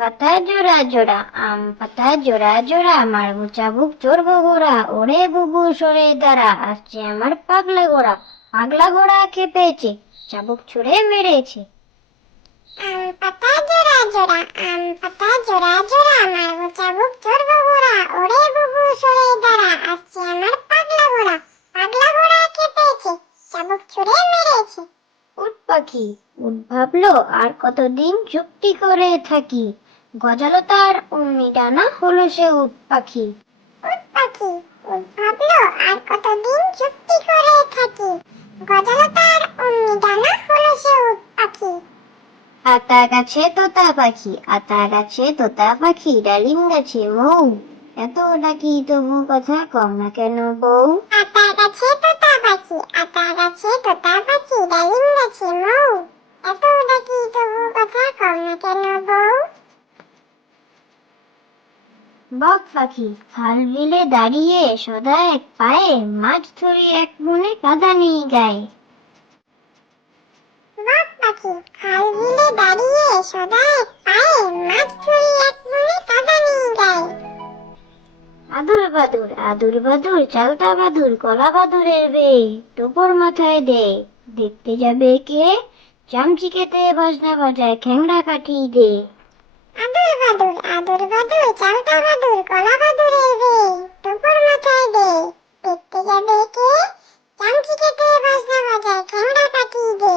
পাতা জোড়া জোড়া আম পাতা জোড়া জোড়া মারবো চাবুক চড়বো গোড়া ওরে বুবু সরে দাঁড়া আসছে আমার পাগলা গোড়া পাগলা গোড়া খেপেছে চাবুক ছুড়ে মেরেছে। আম পাতা জোড়া জোড়া আম পাতা জোড়া জোড়া মারবো চাবুক চড়বো গোড়া ওরে বুবু সরে দাঁড়া আসছে আমার পাগলা পাগলা খেপেছে চাবুক ছুড়ে মেরেছে। উট পাখি উট ভাবলো আর কতদিন চুক্তি করে থাকি। গজালো তার অমনি ডানা হলো সে উট পাখি। উট পাখি? ভাবলো আর কতদিন চুক্তি করে থাকি? গজালো তার অমনি ডানা হলো সে উট পাখি। আতা গাছে তোতা পাখি আতা গাছে তোতা পাখি ডালিম গাছে মৌ। এত ডাকি তবু কথা কম না কেন বউ আতা গাছে বক পাখি খাল বিলে দাঁড়িয়ে সদা এক পায়ে মাছ ধরে এক মনে কাদা নেই গায়ে বক পাখি খাল বিলে দাঁড়িয়ে সদা এক পায়ে মাছ ধরি এক মনে কাদা গায়ে আদুর বাদুর আদুর বাদুর চালতা বাদুর কলা বাদুরের বে টোপর মাথায় দে দেখতে যাবে কে? চামচি খেতে বাজনা বাজায় খ্যাংড়া কাঠি দে। বাদুর আদুর বাদুর চালতা বাদুর কলা বাদুরের বে টুকুর মাথায় দে। দেখতে যাবে কে? চামচি কেটে বাজনা বাজায় ঠ্যাংরা কাটিয়ে দে।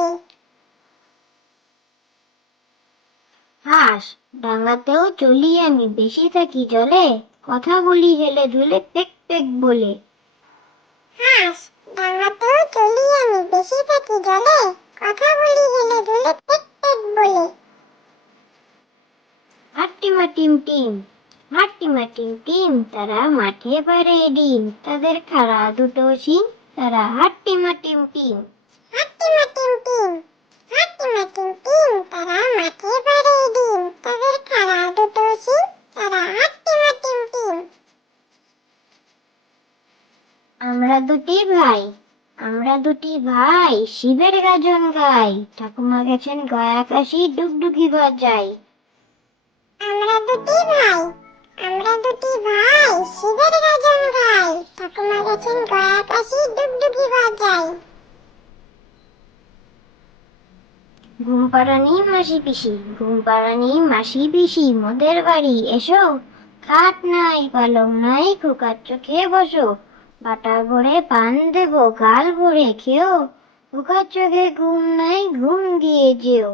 হাঁস ডাঙ্গাতেও চলি আমি বেশি থাকি জলে। কথা বলি হেলে দুলে পেক পেক বলে। হাঁস ডাঙাতেও চলি আমি বেশি থাকি জলে। কথা বলি হেলে দুলে পেক পেক বলে। হাট্টিমা টিম টিম হাট্টিমা টিম টিম তারা মাঠে পারে ডিম তাদের খাড়া দুটো শিং তারা হাট্টিমা টিম টিম। হাট্টিমা টিম টিম হাট্টিমা টিম টিম তারা মাঠে পারে ডিম তাদের খাড়া দুটো শিং তারা হাট্টিমা টিম টিম। আমরা দুটি ভাই আমরা দুটি ভাই শিবের গাজন গাই ঠাকুমা গেছেন গয়া কাশি ডুগডুগি বাজাই। আমরা দুটি ভাই। আমরা দুটি ভাই, শিবের ঠাকুমা গেছেন গয়া কাশি বাজাই ঘুম পাড়ানি মাসি পিসি, ঘুম পাড়ানি মাসি পিসি, মোদের বাড়ি এসো। খাট নাই পালং নাই, খোকার চোখে বসো। বাটা ভরে পান দেবো, গাল ভরে খেও। খোকার চোখে ঘুম নাই, ঘুম দিয়ে যেও।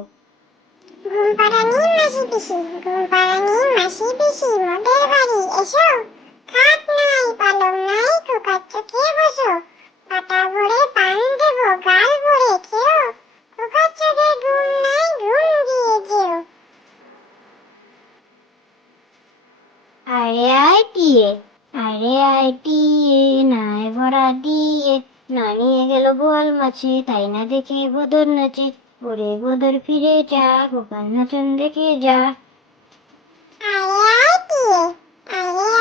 ঘুম পাড়ানি পিসি ঘুম পাড়ানি মাসি পিসি মোদের বাড়ি এসো খাট নাই পালং নাই খোকার চোখে বসো পাতা ভরে পান দেব গাল ভরে খেও খোকার চোখে ঘুম নাই ঘুম দিয়ে যেও আরে আয় টিয়ে, আরে আয় টিয়ে নাই ভরা দিয়ে না নিয়ে গেল বোয়াল মাছে, তাই না দেখে বদর নাচে। ওরে গোদর ফিরে যা গোপাল নাচন দেখে যা। আরে